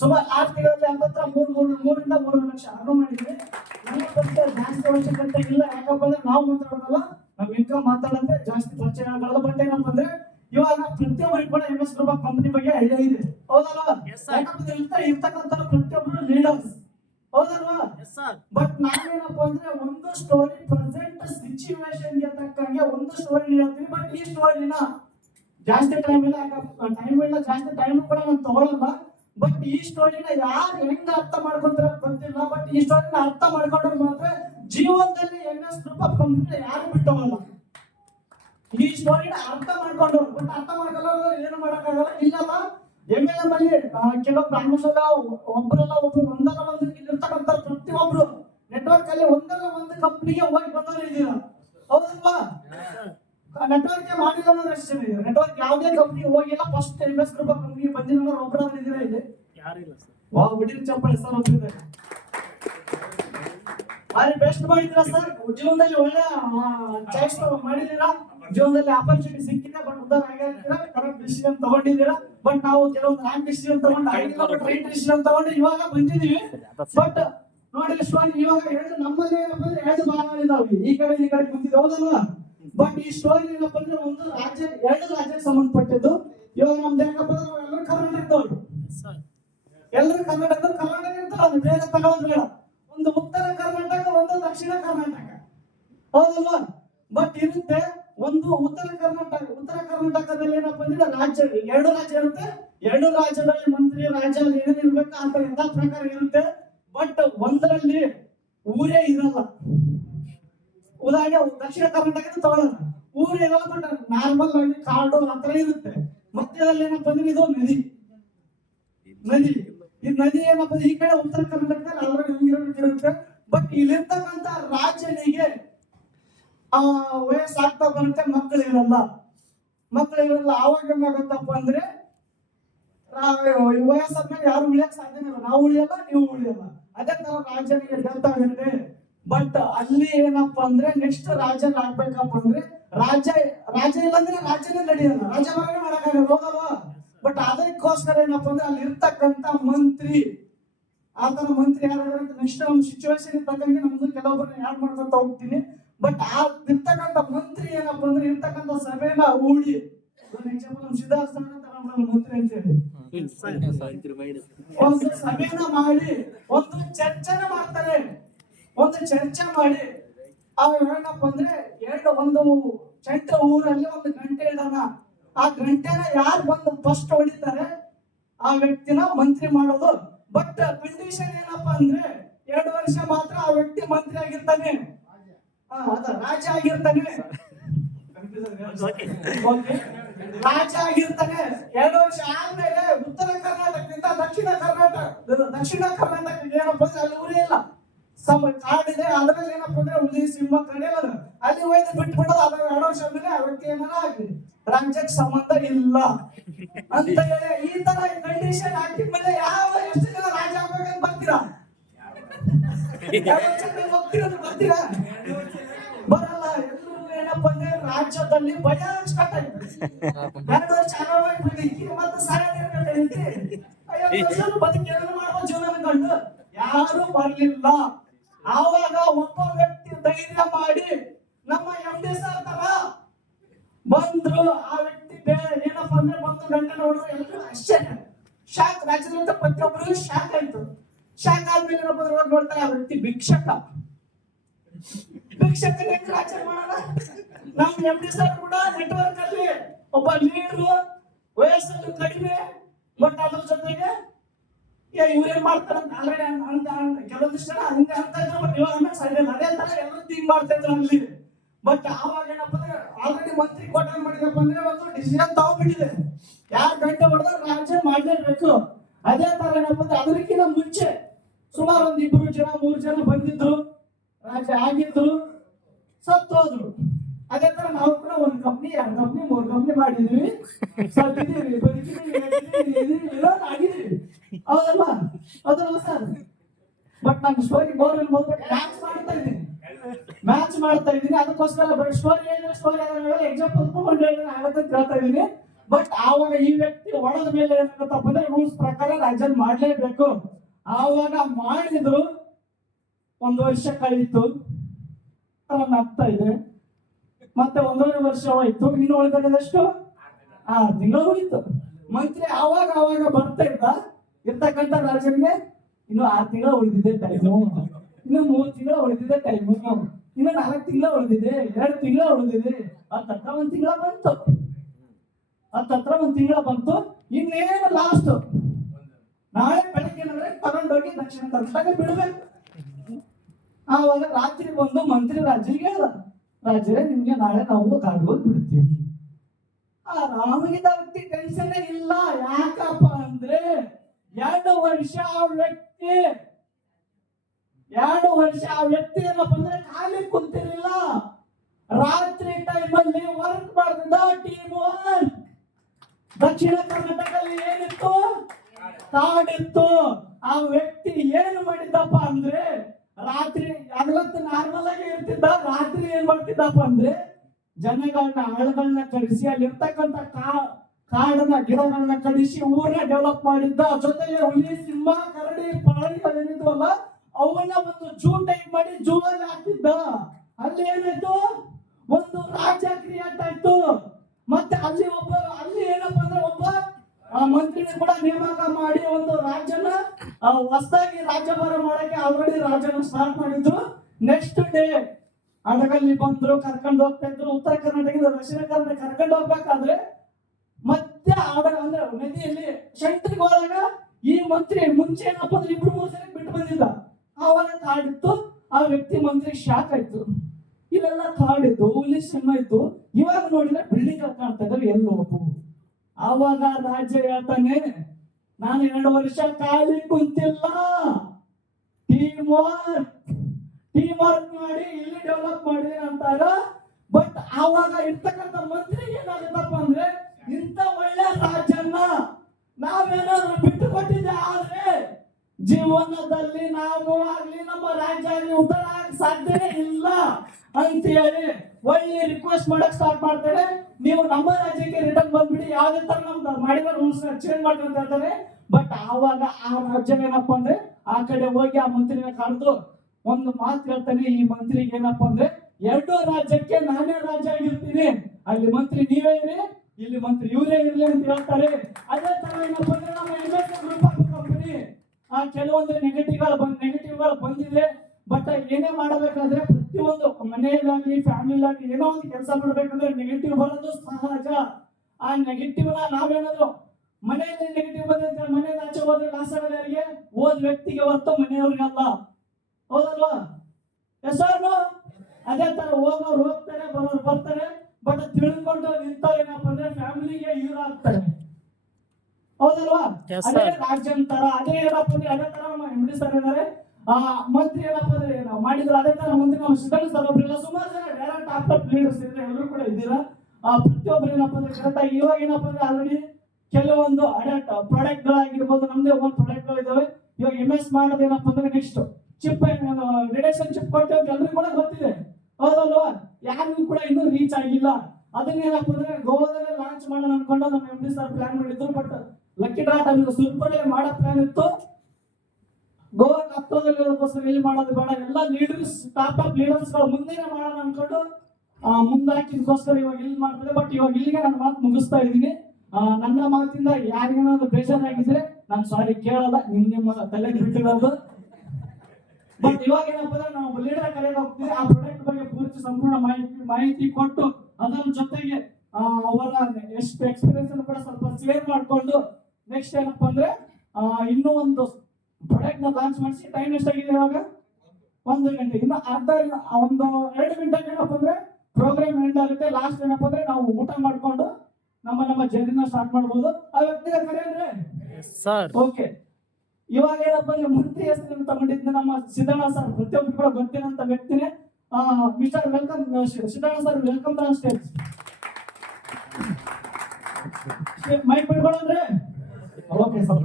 ಸುಮಾರು 6 ತಿಂಗಳಲ್ಲಿ ಹತ್ತತ್ರ 3 ಲಕ್ಷ ಅರ್ನ್ ಮಾಡಿದ್ವಿ. ನನ್ನ ಪರಿಚಯ ಜಾಸ್ತಿ ಅವಶ್ಯಕತೆ ಇಲ್ಲ, ಯಾಕಪ್ಪ ಅಂದ್ರೆ ನಾವು ಮಾತಾಡೋದಲ್ಲ, ನಮ್ ಇನ್ಕಮ್ ಮಾತಾಡಂತೆ ಜಾಸ್ತಿ ಪರಿಚಯ ಆಗಲ್ಲ. ಬಟ್ ಏನಪ್ಪ ಅಂದ್ರೆ ಇವಾಗ ಪ್ರತಿಯೊಬ್ಬರಿಗೆ ಕೂಡ MS ಗ್ರೂಪ್ ಆಫ್ ಕಂಪನಿ ಬಗ್ಗೆ ಐಡಿಯಾ ಇದೆ, ಹೌದಲ್ವಾ? ಯಾಕಂದ್ರೆ ಇರ್ತಕ್ಕಂಥ ಪ್ರತಿಯೊಬ್ಬರು ಲೀಡರ್ಸ್, ಹೌದಲ್ವಾ? ಬಟ್ ನಾವೇನಪ್ಪ ಅಂದ್ರೆ ಒಂದು ಸ್ಟೋರಿ ಪ್ರೆಸೆಂಟ್ ಸಿಚುವೇಶನ್ ಗೆ ತಕ್ಕಂಗೆ ಒಂದು ಸ್ಟೋರಿ ಹೇಳ್ತೀವಿ. ಬಟ್ ಈ ಸ್ಟೋರಿನ ಜಾಸ್ತಿ ಟೈಮ್ ಇಲ್ಲ, ಜಾಸ್ತಿ ಟೈಮ್ ಕೂಡ ನಾನು ತಗೊಳ್ಳಲ್ಲ. ಬಟ್ ಈ ಸ್ಟೋರಿನ ಯಾರು ಹೆಂಗ ಅರ್ಥ ಮಾಡ್ಕೊಂತಾರೆ ಗೊತ್ತಿಲ್ಲ. ಬಟ್ ಈ ಸ್ಟೋರಿನ ಅರ್ಥ ಮಾಡ್ಕೊಂಡ್ರೆ ಮಾತ್ರ ಜೀವನದಲ್ಲಿ MS ಗ್ರೂಪ್ ಆಫ್ ಕಂಪನಿ ಯಾರು ಬಿಟ್ಟು ಹೋಗಲ್ಲ. ಈ ಸ್ಟೋರಿನ ಅರ್ಥ ಮಾಡ್ಕೊಂಡು, ಬಟ್ ಅರ್ಥ ಮಾಡ್ಕೊಳ್ಳೋ ಏನು ಮಾಡಕ್ಕಾಗಲ್ಲ. ಇಲ್ಲಲ್ಲ MLM ಅಲ್ಲಿ ಕೆಲವೊಬ್ರು ಆಲ್ಮೋಸ್ಟ್ ಒಬ್ಬರಲ್ಲ ಒಬ್ರು ಒಂದಲ್ಲ ಒಂದು ಇರ್ತಕ್ಕಂಥ ಪ್ರತಿಯೊಬ್ರು ನೆಟ್ವರ್ಕ್ ಅಲ್ಲಿ ಒಂದಲ್ಲ ಒಂದು ಕಂಪ್ನಿಗೆ ಹೋಗಿ ಬಂದವರು ಇದೀರ, ಹೌದಲ್ವಾ? ನೆಟ್ವರ್ಕ್ ಮಾಡಿಲ್ಲ ಅನ್ನೋದು ಅಷ್ಟೇ. ನೆಟ್ವರ್ಕ್ ಯಾವುದೇ ಕಂಪ್ನಿ ಹೋಗಿಲ್ಲ, first MS group of company ಬಂದಿರೋ ಒಬ್ಬರಾದ್ರೂ ಇದೀರಾ ಇಲ್ಲಿ? ಯಾರಿಲ್ಲ ಸರ್. ವಾವ್, ಬಿಡಿ ಚಪ್ಪಾಳೆ ಸರ್, ಒಬ್ರಿದ್ದಾರೆ. ಭಾರಿ ಬೆಸ್ಟ್ ಮಾಡಿದ್ದೀರಾ ಸರ್. ಜೀವನದಲ್ಲಿ ಒಳ್ಳೆ ಚಾಯ್ಸ್ ಮಾಡಿದ್ದೀರಾ, ಜೀವನದಲ್ಲಿ ಆಪರ್ಚುನಿಟಿ ಸಿಕ್ಕಿದೆ, ಬಟ್ ಉದ್ದಾರ ಆಗಿರ್ತೀರಾ, ಕರೆಕ್ಟ್ ಡಿಸಿಷನ್ ತಗೊಂಡಿದ್ದೀರಾ. ಬಟ್ ನಾವು ಕೆಲವೊಂದು ರಾಂಗ್ ಡಿಸಿಷನ್ ತಗೊಂಡು ಆಗಿಲ್ಲ, ಬಟ್ ರೈಟ್ ಡಿಸಿಷನ್ ತಗೊಂಡು ಇವಾಗ ಬಂದಿದೀವಿ. ಬಟ್ ನೋಡಿ ಸ್ಟೋರಿ ಇವಾಗ ನಮ್ಮಲ್ಲಿ ಏನಪ್ಪ ಅಂದ್ರೆ 2 ಭಾಗಗಳಿದಾವೆ, ಈ ಕಡೆ ಕುಂತಿದೆ, ಹೌದಲ್ವಾ? ಬಟ್ ಈ ಸ್ಟೋರಿ ಏನಪ್ಪ ಅಂದ್ರೆ ಒಂದು ರಾಜ್ಯ, 2 ರಾಜ್ಯಕ್ಕೆ ಸಂಬಂಧಪಟ್ಟಿದ್ದು. ಇವಾಗ ನಮ್ದು ಏನಪ್ಪ ಅಂದ್ರೆ ಎಲ್ಲರೂ ಕರ್ನಾಟಕದವ್ರು, ಎಲ್ಲರೂ ಕರ್ನಾಟಕ ಇರ್ತಾರೆ, ಬೇರೆ ತಗೊಳ್ಳೋದು ಬೇಡ. ಒಂದು ಉತ್ತರ ಕರ್ನಾಟಕ, ಒಂದು ದಕ್ಷಿಣ ಕರ್ನಾಟಕ, ಹೌದಲ್ವಾ? ಬಟ್ ಇರುತ್ತೆ ಒಂದು ಉತ್ತರ ಕರ್ನಾಟಕದಲ್ಲಿ ಏನಪ್ಪ ಅಂದ್ರೆ ರಾಜ್ಯ, 2 ರಾಜ್ಯ ಇರುತ್ತೆ. 2 ರಾಜ್ಯದಲ್ಲಿ ಮಂತ್ರಿ ರಾಜ್ಯ ಏನೇನಿರ್ಬೇಕು ಅಂತ ಎಲ್ಲ ಪ್ರಕಾರ ಇರುತ್ತೆ. ಬಟ್ ಒಂದರಲ್ಲಿ ಊರೇ ಇರಲ್ಲ. ಉದಾಹರಣೆ ದಕ್ಷಿಣ ಕರ್ನಾಟಕದ ತಗೊಳ್ಳೋಣ, ಊರು ಇರಲ್ಲ, ಬಟ್ ನಾರ್ಮಲ್ ಆಗಿ ಕಾಡು ಆತರ ಇರುತ್ತೆ. ಮಧ್ಯದಲ್ಲಿ ಏನಪ್ಪ ಅಂದ್ರೆ ಇದು ನದಿ. ಈ ನದಿ ಏನಪ್ಪ ಈ ಕಡೆ ಉತ್ತರ ಕರ್ನಾಟಕದಲ್ಲಿ ಆಲ್ರೆಡಿ ಇರುತ್ತೆ. ಬಟ್ ಇಲ್ಲಿರ್ತಕ್ಕಂಥ ರಾಜ್ಯನಿಗೆ ವಯಸ್ಸಾಗ್ತಾ ಬರುತ್ತೆ, ಮಕ್ಕಳಿರಲ್ಲ. ಆವಾಗ ಏನಾಗುತ್ತಪ್ಪ ಅಂದ್ರೆ ವಯಸ್ಸಾದ್ಮೇಲೆ ಯಾರು ಉಳಿಯಕ್ ಸಾಧ್ಯ ಇಲ್ಲ, ನಾವು ಉಳಿಯಲ್ಲ, ನೀವು ಉಳಿಯಲ್ಲ. ಅದೇ ತರ ರಾಜ್ಯನಿಗೆ ಡೆತ್ ಆಗುತ್ತೆ. ಬಟ್ ಅಲ್ಲಿ ಏನಪ್ಪಾ ಅಂದ್ರೆ ನೆಕ್ಸ್ಟ್ ರಾಜ್ಯ ಆಗ್ಬೇಕಪ್ಪ ಅಂದ್ರೆ ರಾಜ್ಯ ಇಲ್ಲಂದ್ರೆ ರಾಜ್ಯನೇ ನಡೆಯಲ್ಲ, ರಾಜ್ಯ ಬರಗೆ ಮಾಡಕ್ಕಾಗಲ್ಲ, ಹೌದಲ್ವಾ? ಬಟ್ ಅದಕ್ಕೋಸ್ಕರ ಏನಪ್ಪಾ ಅಂದ್ರೆ ಅಲ್ಲಿ ಇರ್ತಕ್ಕಂಥ ಮಂತ್ರಿ, ಆತರ ಮಂತ್ರಿ ಯಾರು ನೆಕ್ಸ್ಟ್ ನಮ್ಮ ಸಿಚುವೇಶನ್ ತಕ್ಕಂಗೆ ನಮ್ದು ಕೆಲವೊಬ್ಬರನ್ನ ಯಾಡ್ ಮಾಡ್ಕೊಂತ ಹೋಗ್ತೀನಿ. ಬಟ್ ಆ ಇರ್ತಕ್ಕಂಥ ಮಂತ್ರಿ ಏನಪ್ಪಾ ಅಂದ್ರೆ ಇರ್ತಕ್ಕಂಥ ಸಭೆನ ಹೂಡಿ, ಎಕ್ಸಾಂಪಲ್ ಸಿದ್ಧಾರ್ಥ ಮಂತ್ರಿ ಅಂತ ಹೇಳಿ ಒಂದು ಸಭೆನ ಮಾಡಿ ಒಂದು ಚರ್ಚೆನ ಮಾಡ್ತಾರೆ. ಒಂದು ಚರ್ಚೆ ಮಾಡಿ ಅವಾಗ ಏನಪ್ಪ ಅಂದ್ರೆ ಒಂದು ಚಂದ್ರ ಊರಲ್ಲಿ ಒಂದು ಗಂಟೆ ಇಡೋಣ. ಆ ಗಂಟೆನ ಯಾರು ಬಂದು ಫಸ್ಟ್ ಹೊಡಿತಾರೆ ಆ ವ್ಯಕ್ತಿನ ಮಂತ್ರಿ ಮಾಡೋದು. ಬಟ್ ಕಂಡೀಷನ್ ಏನಪ್ಪಾ ಅಂದ್ರೆ 2 ವರ್ಷ ಮಾತ್ರ ಆ ವ್ಯಕ್ತಿ ಮಂತ್ರಿ ಆಗಿರ್ತಾನೆ, ರಾಜ ಆಗಿರ್ತಾನೆ, ರಾಜ ಆಗಿರ್ತಾನೆ. 2 ವರ್ಷ ಆದ್ಮೇಲೆ ಉತ್ತರ ಕರ್ನಾಟಕದಿಂದ ದಕ್ಷಿಣ ಕರ್ನಾಟಕ ಏನಪ್ಪ ಅಂದ್ರೆ ಅಲ್ಲಿ ಊರೇ ಇಲ್ಲ, ಕಾಡಿದೆ, ಅದ್ರಲ್ಲಿ ಏನಪ್ಪ ಅಂದ್ರೆ ಹುಲಿ ಸಿಂಹ ಕಡಿಯಲ್ಲ, ಅಲ್ಲಿ ಹೋಯ್ತು ಬಿಟ್ಬಿಡೋದು. ಅದ್ರ 2 ವರ್ಷ ಆದ್ಮೇಲೆ ಆ ವ್ಯಕ್ತಿ ಏನಾರ ಆಗ್ಲಿ, ರಾಜ್ಯಕ್ಕೆ ಸಂಬಂಧ ಇಲ್ಲ ಅಂತ ಹೇಳಿ ಈ ತರ ಕಂಡೀಷನ್ ಹಾಕಿದ ಮೇಲೆ ಎಷ್ಟು ಜನ ರಾಜ ಆಗ್ಬೇಕಂತ ಬರ್ತೀರಾ? ಬರ್ತೀರಾ? ಬರಲ್ಲ. ಎಲ್ಲರೂ ಏನಪ್ಪ ಅಂದ್ರೆ ರಾಜ್ಯದಲ್ಲಿ ಭಯ ಸ್ಟಾರ್ಟ್ ಆಯ್ತು. 2 ವರ್ಷ ಆಗೋಗ್ಬಿಟ್ಟು ಮತ್ತೆ ಬದುಕೇನು ಮಾಡುವ ಜೀವನ ಕಂಡು ಯಾರು ಬರ್ಲಿಲ್ಲ. ಆವಾಗ ಒಬ್ಬ ವ್ಯಕ್ತಿ ಧೈರ್ಯ ಮಾಡಿ ನಮ್ಮ MD ಸರ್ ತರ ಬಂದ್ರು. ಆ ವ್ಯಕ್ತಿ ಏನಪ್ಪ ಅಂದ್ರೆ ಬಂದು ಗಂಟೆ ನೋಡಿದ್ರು, ಎಲ್ಲರೂ ಆಶ್ಚರ್ಯ, ಶಾಕ್. ರಾಜ್ಯದ ಪ್ರತಿಯೊಬ್ಬರು ಶಾಕ್ ಆಯ್ತು. ಶಾಕ್ ಆದ್ಮೇಲೆ ಏನಪ್ಪ ನೋಡ್ತಾರೆ, ಆ ವ್ಯಕ್ತಿ ಭಿಕ್ಷಕನ ಹೆಂಗ್ ರಾಜ್ಯ ಮಾಡೋಣ? ನಮ್ಮ MD ಸರ್ ಕೂಡ ನೆಟ್ವರ್ಕ್ ಅಲ್ಲಿ ಒಬ್ಬ ಲೀಡರು, ವಯಸ್ಸಲ್ಲಿ ಕಡಿಮೆ, ಬಟ್ ಅದ್ರ ಜೊತೆಗೆ ಇವ್ರೇನ್ ಮಾಡ್ತಾರೆ ಆಲ್ರೆಡಿ ಕೆಲವೊಂದಿಷ್ಟು ಜನ ಹಂಗೆ ಅಂತ ಇದ್ರು. ಬಟ್ ಇವಾಗ ಸೈಡ್ ಅದೇ ತರ ಎಲ್ಲರೂ ಥಿಂಕ್ ಮಾಡ್ತಾ ಇದ್ರು ಅಲ್ಲಿ. ಬಟ್ ಆವಾಗ ಏನಪ್ಪ ಅಂದ್ರೆ ಆಲ್ರೆಡಿ ಮಂತ್ರಿ ಕೋಟ ಏನ್ ಮಾಡಿದಪ್ಪ ಅಂದ್ರೆ ಒಂದು ಡಿಸಿಷನ್ ತಗೊಂಡ್ಬಿಟ್ಟಿದೆ, ಯಾರು ಗಂಟೆ ಹೊಡೆದ್ರೆ ರಾಜ್ಯ ಮಾಡ್ಲೇಬೇಕು. ಅದೇ ತರ ಏನಪ್ಪ ಅಂದ್ರೆ ಅದಕ್ಕಿಂತ ಮುಂಚೆ ಸುಮಾರು ಒಂದು 2 ಜನ 3 ಜನ ಬಂದಿದ್ರು, ರಾಜ್ಯ ಆಗಿದ್ರು, ಸತ್ತೋದ್ರು. ಅದೇ ತರ ನಾವು ಕೂಡ 1 ಕಂಪ್ನಿ 2 ಕಂಪ್ನಿ 3 ಕಂಪ್ನಿ ಮಾಡಿದ್ವಿ, ಸತ್ತಿದೀವಿ, ಬದುಕಿದೀವಿ, ಆಗಿದೀವಿ, ಹೌದಲ್ವಾ? ಹೌದಲ್ವಾ ಸರ್? ಬಟ್ ನಾನು ಸ್ಟೋರಿ ಬೋರ್ ಮ್ಯಾಚ್ ಮಾಡ್ತಾ ಇದ್ದೀನಿ. ಅದಕ್ಕೋಸ್ಕರ ಸ್ಟೋರಿ ಎಕ್ಸಾಂಪಲ್ ಹೇಳ್ತಾ ಇದ್ದೀನಿ. ಬಟ್ ಆವಾಗ ಈ ವ್ಯಕ್ತಿ ಒಳದ ಮೇಲೆ ಏನಾಗತ್ತಪ್ಪ ಅಂದ್ರೆ ರೂಲ್ಸ್ ಪ್ರಕಾರ ರಾಜನ್ ಮಾಡ್ಲೇಬೇಕು. ಆವಾಗ ಮಾಡಿದ್ರು, 1 ವರ್ಷ ಕಳೀತು, ಆಗ್ತಾ ಇದೆ, ಮತ್ತೆ 1.5 ವರ್ಷ ಹೋಯ್ತು, ಇನ್ನು ಉಳಿದಷ್ಟು 6 ತಿಂಗಳು ಹೋಯ್ತು. ಮಂತ್ರಿ ಆವಾಗ ಬರ್ತಾ ಇರ್ತಕ್ಕಂಥ ರಾಜನಿಗೆ ಇನ್ನು 6 ತಿಂಗಳು ಉಳಿದಿದೆ ಟೈಮು, ಇನ್ನು 3 ತಿಂಗಳು ಉಳಿದಿದೆ ಟೈಮು, ಇನ್ನು 4 ತಿಂಗಳು ಉಳಿದಿದೆ, 2 ತಿಂಗಳು ಉಳಿದಿದೆ, ಹತ್ತತ್ರ 1 ತಿಂಗಳ ಬಂತು. ಇನ್ನೇನು ಲಾಸ್ಟ್ ನಾಳೆ ಬೆಳಗ್ಗೆ ತಗೊಂಡೋಗಿ ದಕ್ಷಿಣ ಕರ್ನಾಟಕ ಬಿಡ್ಬೇಕು. ಆವಾಗ ರಾತ್ರಿ ಬಂದು ಮಂತ್ರಿ ರಾಜರಿಗೆ ಹೇಳ್ದ, ರಾಜರೇ ನಿಮ್ಗೆ ನಾಳೆ ನಾವು ಕಾಡುಗೋಗಿ ಬಿಡ್ತೀವಿ. ರಾಮಗಿದ ವ್ಯಕ್ತಿ ಟೆನ್ಷನ್ ಇಲ್ಲ. ಯಾಕಪ್ಪ ಅಂದ್ರೆ 2 ವರ್ಷ ಆ ವ್ಯಕ್ತಿ ಏನಪ್ಪ ಅಂದ್ರೆ ಖಾಲಿ ಕುಂತಿರ್ಲಿಲ್ಲ. ರಾತ್ರಿ ಟೈಮಲ್ಲಿ ವರ್ಕ್ ಮಾಡ್ತಿದ್ದ, ಟೀಮ್ ವರ್ಕ್. ದಕ್ಷಿಣ ಕರ್ನಾಟಕದಲ್ಲಿ ಏನಿತ್ತು? ಕಾಡಿತ್ತು. ಆ ವ್ಯಕ್ತಿ ಏನು ಮಾಡಿದ್ದಪ್ಪ ಅಂದ್ರೆ ರಾತ್ರಿ ಹಗಲತ್ತು ನಾರ್ಮಲ್ ಆಗಿ ಇರ್ತಿದ್ದ, ರಾತ್ರಿ ಏನ್ ಮಾಡ್ತಿದ್ದಪ್ಪ ಅಂದ್ರೆ ಜನಗಳನ್ನ ಆಳುಗಳನ್ನ ಕಳಿಸಿ ಅಲ್ಲಿರ್ತಕ್ಕಂಥ ಕಾಡನ್ನ ಗಿಡಗಳನ್ನ ಕಳಿಸಿ ಊರನ್ನ ಡೆವಲಪ್ ಮಾಡಿದ್ದ. ಜೊತೆಗೆ ಹುಲಿ, ಸಿಂಹ, ಕರಡಿ, ಪ್ರಾಣಿಗಳೇನಿದ್ವಲ್ಲ ಅವನ್ನ ಒಂದು ಜೂ ಟೈಪ್ ಮಾಡಿ ಜೂ ಅಲ್ಲಿ ಹಾಕಿದ್ದ. ಅಲ್ಲಿ ಏನಾಯ್ತು? ಒಂದು ರಾಜ್ಯ ಕ್ರಿಯೇಟ್ ಆಯ್ತು. ಮತ್ತೆ ಅಲ್ಲಿ ಏನಪ್ಪ ಅಂದ್ರೆ ಒಬ್ಬ ಮಂತ್ರಿನ ಕೂಡ ನೇಮಕ ಮಾಡಿ ಒಂದು ರಾಜ್ಯನ ಹೊಸದಾಗಿ ರಾಜ್ಯಭಾರ ಮಾಡಕ್ಕೆ ಆಲ್ರೆಡಿ ರಾಜ್ಯನ ಸ್ಟಾರ್ಟ್ ಮಾಡಿದ್ರು. ನೆಕ್ಸ್ಟ್ ಡೇ ಹಡಗಲ್ಲಿ ಬಂದ್ರು, ಕರ್ಕೊಂಡು ಹೋಗ್ತಾ ಇದ್ರು. ಉತ್ತರ ಕರ್ನಾಟಕದಿಂದ ದಕ್ಷಿಣ ಕರ್ನಾಟಕ ಕರ್ಕೊಂಡು ಹೋಗ್ಬೇಕಾದ್ರೆ ಮತ್ತೆ ಹಡಗ ಅಂದ್ರೆ ನದಿಯಲ್ಲಿ ಸೆಂಟ್ರಿಗೆ ಹೋದಾಗ ಈ ಮಂತ್ರಿ ಮುಂಚೆ ಏನಪ್ಪ ಅಂದ್ರೆ 2-3 ಸಲ ಬಿಟ್ಟು ಬಂದಿದ್ದ. ಆವಾಗ ಕಾಡಿತ್ತು. ಆ ವ್ಯಕ್ತಿ ಮಂತ್ರಿ ಶಾಕ್ ಆಯ್ತು. ಇಲ್ಲೆಲ್ಲ ಕಾಡಿತ್ತು, ಹುಲಿ, ಸಿಂಹ ಇತ್ತು, ಇವಾಗ ನೋಡಿದ್ರೆ ಬಿಲ್ಡಿಂಗ್ ಕಾಣ್ತಾ ಇದ್ದಾವೆ, ಎಲ್ಲಿ ಹೋಗು? ಆವಾಗ ರಾಜ್ಯ ಹೇಳ್ತಾನೆ, ನಾನು 2 ವರ್ಷ ಖಾಲಿ ಕುಂತಿಲ್ಲ, ಟೀಮ್ ವರ್ಕ್ ಮಾಡಿ ಇಲ್ಲಿ ಡೆವಲಪ್ ಮಾಡಿದೆ ಅಂತಾಗ. ಬಟ್ ಆವಾಗ ಇರ್ತಕ್ಕಂಥ ಮಂತ್ರಿ ಏನಾಗುತ್ತಪ್ಪ ಅಂದ್ರೆ ಇಂಥ ಒಳ್ಳೆ ರಾಜ್ಯನ ನಾವೇನಾದ್ರೂ ಬಿಟ್ಟು ಕೊಟ್ಟಿದ್ದೆ ಆದ್ರೆ ಜೀವನದಲ್ಲಿ ನಾವು ಆಗ್ಲಿ ನಮ್ಮ ರಾಜ್ಯ ಆಗ್ಲಿ ಉದ್ಧಾರ ಆಗಕ್ಕೆ ಸಾಧ್ಯನೇ ಇಲ್ಲ ಅಂತ ಹೇಳಿ ಒಳ್ಳೆ ರಿಕ್ವೆಸ್ಟ್ ಮಾಡಕ್ ಸ್ಟಾರ್ಟ್ ಮಾಡ್ತಾರೆ. ನೀವು ನಮ್ಮ ರಾಜ್ಯಕ್ಕೆ ರಿಟರ್ನ್ ಬಂದ್ಬಿಡಿ, ಯಾವ್ದೇ ತರ ನಮ್ದು ಮಾಡಿದ ರೂಲ್ಸ್ ಚೇಂಜ್ ಮಾಡ್ರಿ ಅಂತ ಹೇಳ್ತಾರೆ. ಬಟ್ ಆವಾಗ ಆ ರಾಜ್ಯ ಏನಪ್ಪಾ ಅಂದ್ರೆ ಆ ಕಡೆ ಹೋಗಿ ಆ ಮಂತ್ರಿನ ಕರೆದು ಒಂದು ಮಾತು ಹೇಳ್ತಾನೆ. ಈ ಮಂತ್ರಿಗೆ ಏನಪ್ಪಾ ಅಂದ್ರೆ 2 ರಾಜ್ಯಕ್ಕೆ ನಾನೇ ರಾಜ್ಯ ಆಗಿರ್ತೀನಿ, ಅಲ್ಲಿ ಮಂತ್ರಿ ನೀವೇ ಇರಿ, ಇಲ್ಲಿ ಮಂತ್ರಿ ಇವರೇ ಇರ್ಲಿ ಅಂತ ಹೇಳ್ತಾರೆ. ಅದೇ ತರ ಏನಪ್ಪಾ ಅಂದ್ರೆ ನಮ್ಮ MS ಗ್ರೂಪ್ ಆಫ್ ಕಂಪನಿ ಕೆಲವೊಂದು ನೆಗೆಟಿವ್ಗಳು ಬಂದಿದೆ. ಬಟ್ ಏನೇ ಮಾಡಬೇಕಾದ್ರೆ ಪ್ರತಿಯೊಂದು ಮನೆಯಲ್ಲಾಗ್ಲಿ ಫ್ಯಾಮಿಲಿಯಾಗ್ಲಿ ಏನೋ ಒಂದು ಕೆಲಸ ಮಾಡ್ಬೇಕಂದ್ರೆ ನೆಗೆಟಿವ್ ಬರೋದು ಸಹಜ. ಆ ನೆಗೆಟಿವ್ ನಾವೇನಾದ್ರು ಮನೆಯಲ್ಲಿ ನೆಗೆಟಿವ್ ಬಂದಂತೆ ಮನೆಯಲ್ಲಿ ಆಚೆ ಹೋದ್ರೆ ಲಾಸ್ ಆಗೋದು ಯಾರಿಗೆ? ಓದ್ ವ್ಯಕ್ತಿಗೆ ಹೊರತು ಮನೆಯವ್ರಿಗಲ್ಲ. ಹೌದಲ್ವಾ? ಹೆಸರು ಅದೇ ತರ ಹೋಗೋರು ಹೋಗ್ತಾರೆ, ಬರೋರು ಬರ್ತಾರೆ. ಬಟ್ ತಿಳ್ಕೊಂಡು ನಿಂತವ್ರು ಏನಪ್ಪ ಅಂದ್ರೆ ಫ್ಯಾಮಿಲಿಗೆ ಇವ್ರು ಆಗ್ತಾರೆ. ಹೌದಲ್ವಾ? ಅದೇ ರಾಜ್ಯನ್ ತರ ಅದೇ ಏನಪ್ಪ ಅಂದ್ರೆ ಅದೇ ತರ ನಮ್ಮ MD ಸರ್ ಇದಾರೆ. ಮಂತ್ರಿ ಏನಪ್ಪ ಅಂದ್ರೆ ನಾವು ಮಾಡಿದ್ರು ಅದೇ ತರ ಮಂತ್ರಿ ನಮ್ಮ ಸಿದ್ದಣ್ಣ ಸರ್ ಒಬ್ಬರಿಲ್ಲ, ಸುಮಾರು ಜನ ಡೈರೆಕ್ಟ್ ಟಾಪ್ ಲೀಡರ್ಸ್ ಇದ್ರೆ ಎಲ್ಲರೂ ಕೂಡ ಇದ್ದೀರಾ. ಪ್ರತಿಯೊಬ್ಬರು ಏನಪ್ಪ ಅಂದ್ರೆ ಕರೆಕ್ಟ್ ಆಗಿ ಇವಾಗ ಏನಪ್ಪ ಅಂದ್ರೆ ಆಲ್ರೆಡಿ ಕೆಲವೊಂದು ಅಡಲ್ಟ್ ಪ್ರಾಡಕ್ಟ್ ಗಳಾಗಿರ್ಬೋದು, ನಮ್ದೇ ಒಂದು ಪ್ರಾಡಕ್ಟ್ ಗಳು ಇದಾವೆ. ಇವಾಗ MS ಮಾಡೋದು ಏನಪ್ಪ ಅಂದ್ರೆ ನೆಕ್ಸ್ಟ್ ಚಿಪ್ ರಿಡಕ್ಷನ್ ಚಿಪ್ ಕೊಡ್ತೇವೆ ಅಂತ ಎಲ್ರಿಗೂ ಕೂಡ ಗೊತ್ತಿದೆ. ಹೌದಲ್ವಾ? ಯಾರಿಗೂ ಕೂಡ ಇನ್ನೂ ರೀಚ್ ಆಗಿಲ್ಲ. ಅದನ್ನೇನಪ್ಪ ಅಂದ್ರೆ ಗೋವಾದಲ್ಲೇ ಲಾಂಚ್ ಮಾಡೋಣ ಅನ್ಕೊಂಡು ನಮ್ಮ MD ಸರ್ ಪ್ಲಾನ್ ಮಾಡಿದ್ರು. ಬಟ್ ಲಕ್ಕಿ ಡ್ರಾ ಟೈಮ್ ಸುಲ್ಪಡೆ ಮಾಡೋ ಪ್ಲಾನ್ ಇತ್ತು. ಗೋವಾ ಹತ್ರದಲ್ಲಿ ಇಲ್ಲಿ ಮಾಡೋದು ಬೇಡ, ಎಲ್ಲ ಲೀಡರ್ಸ್ ಟಾಪ್ ಲೀಡರ್ಸ್ ಗಳು ಮುಂದಿನ ಮಾಡೋಣ ಅನ್ಕೊಂಡು ಮುಂದಾಕಿದಕ್ಕೋಸ್ಕರ ಇವಾಗ ಇಲ್ಲಿ ಮಾಡ್ತಾರೆ. ಬಟ್ ಇವಾಗ ಇಲ್ಲಿಗೆ ನನ್ನ ಮಾತು ಮುಗಿಸ್ತಾ ಇದ್ದೀನಿ. ನನ್ನ ಮಾತಿಂದ ಯಾರಿಗೇನಾದ್ರು ಬೇಜಾರಾಗಿದ್ರೆ ನಾನು ಸಾರಿ ಕೇಳಲ್ಲ, ನಿಮ್ಮ ತಲೆಗೆ ಬಿಟ್ಟಿರೋದು. ಬಟ್ ಇವಾಗ ಏನಪ್ಪ ಅಂದ್ರೆ ನಾವು ಲೀಡರ್ ಕರೆಗೆ ಹೋಗ್ತೀವಿ, ಆ ಪ್ರಾಡಕ್ಟ್ ಬಗ್ಗೆ ಪೂರ್ತಿ ಸಂಪೂರ್ಣ ಮಾಹಿತಿ ಕೊಟ್ಟು ಅದರ ಜೊತೆಗೆ ಅವರ ಎಷ್ಟು ಎಕ್ಸ್ಪೀರಿಯನ್ಸ್ ಅನ್ನು ಕೂಡ ಸ್ವಲ್ಪ ಶೇರ್ ಮಾಡಿಕೊಂಡು ನೆಕ್ಸ್ಟ್ ಏನಪ್ಪ ಅಂದ್ರೆ ಇನ್ನೂ ಒಂದು ಪ್ರಾಡಕ್ಟ್ ನ ಲಾಂಚ್ ಮಾಡಿಸಿ. ಟೈಮ್ ಎಷ್ಟಾಗಿದೆ ಇವಾಗ? 1 ಗಂಟೆ. ಇನ್ನು ಒಂದು 2 ಗಂಟೆಗೆ ಏನಪ್ಪ ಅಂದ್ರೆ ಪ್ರೋಗ್ರಾಮ್ ಎಂಡ್ ಆಗುತ್ತೆ. ಲಾಸ್ಟ್ ಏನಪ್ಪ ಅಂದ್ರೆ ನಾವು ಊಟ ಮಾಡ್ಕೊಂಡು ನಮ್ಮ ಜರ್ನಿನ ಸ್ಟಾರ್ಟ್ ಮಾಡ್ಬೋದು. ಆ ವ್ಯಕ್ತಿಗೆ ಕರೆ ಅಂದ್ರೆ ಓಕೆ. ಇವಾಗ ಏನಪ್ಪ ಅಂದ್ರೆ ಮಂತ್ರಿ ಹೆಸರನ್ನು ತಗೊಂಡಿದ್ದ ನಮ್ಮ ಸಿದ್ದಣ್ಣ ಸರ್, ಪ್ರತಿಯೊಬ್ಬರು ಕೂಡ ಗೊತ್ತಿರೋಂಥ ವ್ಯಕ್ತಿನೇ. Mister welcome Siddanna sir, welcome on stage. Mic ಬಿಡ್ಕೊಳ್ಳಂದ್ರೆ ಓಕೆ ಸರ್.